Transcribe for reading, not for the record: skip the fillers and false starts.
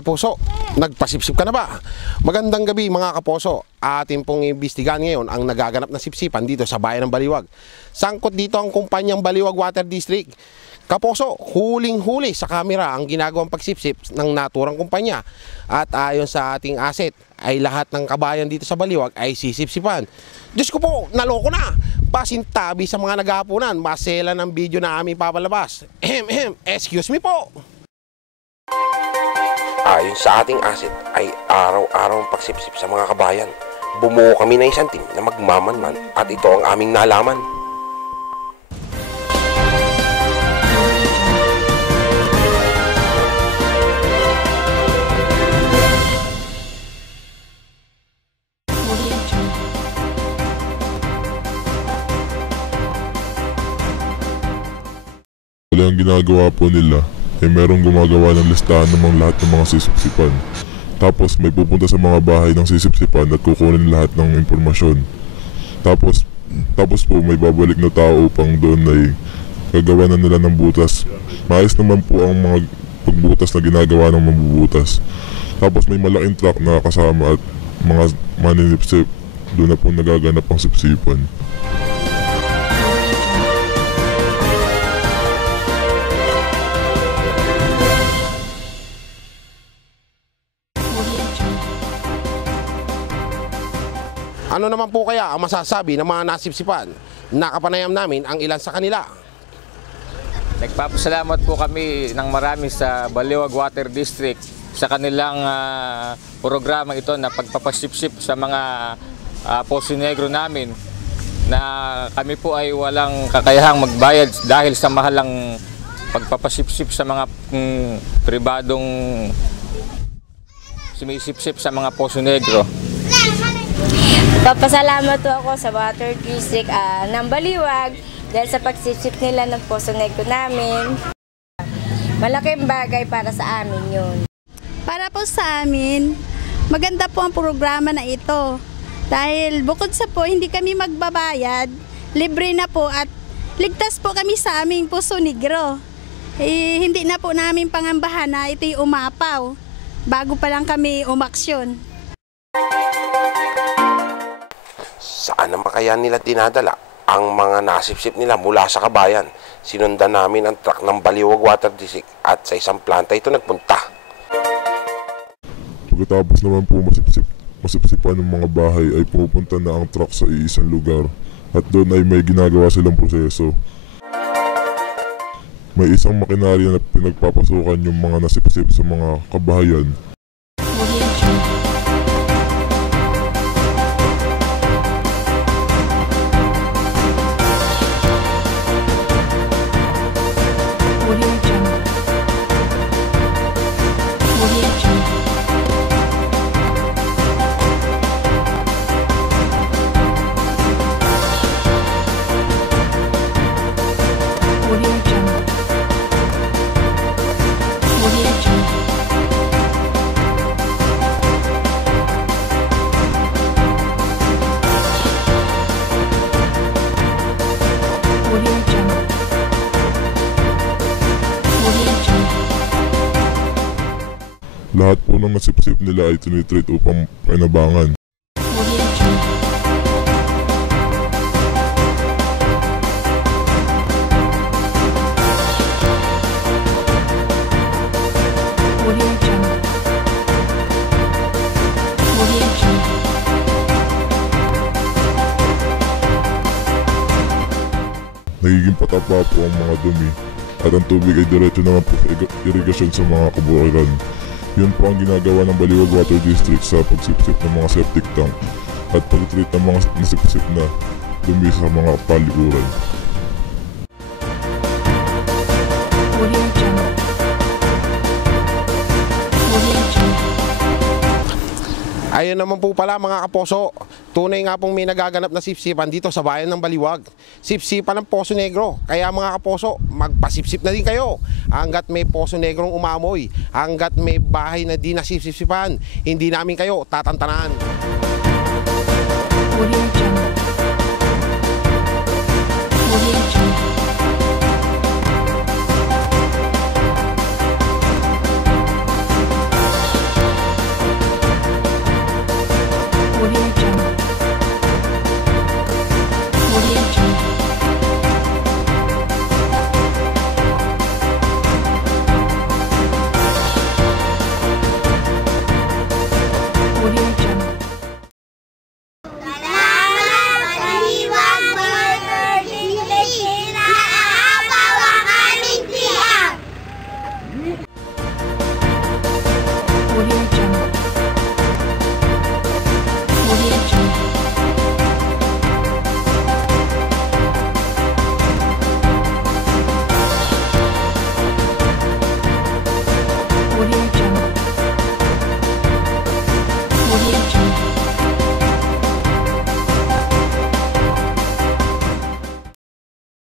Kapuso, nagpasipsip ka na ba? Magandang gabi mga kapuso. Atin pong imbestigahan ngayon ang nagaganap na sipsipan dito sa bayan ng Baliwag. Sangkot dito ang kumpanyang Baliwag Water District. Kapuso, huling-huli sa kamera ang ginagawang pagsipsip ng naturang kumpanya. At ayon sa ating asset, ay lahat ng kabayan dito sa Baliwag ay sisipsipan. Diyos ko po, naloko na! Pasintabi sa mga naghapunan, masela ng video na aming papalabas. Excuse me po! Ayon sa ating asset ay araw-araw ang pagsipsip sa mga kabayan. Bumuo kami ng isang team na magmamanman at ito ang aming nalaman. Wala ang ginagawa po nila. Merong gumagawa ng listahan ng lahat ng mga sisipsipan. Tapos may pupunta sa mga bahay ng sisipsipan at kukunin lahat ng impormasyon. Tapos po may babalik na tao upang doon ay gagawa na nila ng butas. Maayos naman po ang mga pagbutas na ginagawa ng mambubutas. Tapos may malaking truck na kasama at mga maninipsip. Doon na po nagaganap ang sipsipan. Ano naman po kaya ang masasabi ng mga nasipsipan? Nakapanayam namin ang ilan sa kanila. Nagpapasalamat po kami ng marami sa Baliwag Water District sa kanilang programa ito na pagpapasipsip sa mga Poso Negro namin, na kami po ay walang kakayahang magbayad dahil sa mahalang pagpapasipsip sa mga pribadong sumisipsip sa mga Poso Negro. Papasalamat po ako sa Water District ng Baliwag dahil sa pagsipsip nila ng Poso Negro namin. Malaking bagay para sa amin yun. Para po sa amin, maganda po ang programa na ito. Dahil bukod sa po hindi kami magbabayad, libre na po at ligtas po kami sa aming Poso Negro. Hindi na po namin pangambahan na ito'y umapaw bago pa lang kami umaksyon. Saan naman kaya nila dinadala ang mga nasipsip nila mula sa kabayan? Sinundan namin ang truck ng Baliwag Water District at sa isang planta ito nagpunta. Pagkatapos naman po masipsipan ng mga bahay ay pumupunta na ang truck sa iisang lugar at doon ay may ginagawa silang proseso. May isang makinarya na pinagpapasukan yung mga nasipsip sa mga kabahayan. Lahat po ng nasipsip nila ay tinitreat upang painabangan. Nagiging patapa po ang mga dumi at ang tubig ay diretso naman po sa irigasyon sa mga kabukiran. Yun po ang ginagawa ng Baliwag Water District sa pagsipsip ng mga septic tank at pag-treat ng mga nasipsip na dumi sa mga palikuran. Ayun naman po pala mga kaposo, tunay nga pong may nagaganap na sipsipan dito sa bayan ng Baliwag. Sipsipan ng Poso Negro. Kaya mga kaposo, magpasipsip na din kayo. Hanggat may Poso Negrong umamoy, hanggat may bahay na di nasipsipan, hindi namin kayo tatantanan.